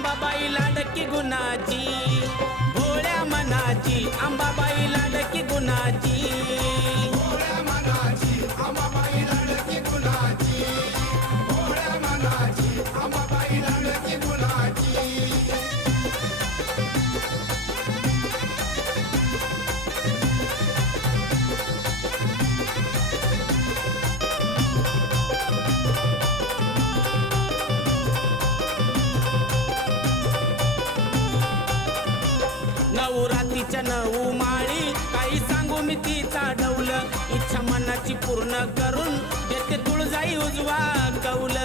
अंबाबाई लाडकी गुणाची, भोळ्या मनाची अंबाबाई लाडकी गुणाची, भोळ्या मनाची अंबाबाई लाडकी गुणाची, भोळ्या मनाची अंबाबाई लाडकी गुणाची. नऊ रातीच्या नऊ माळी काही सांगू मी तिचा डौल, इच्छा मनाची पूर्ण करून येते तुळजाई उजवा कौल.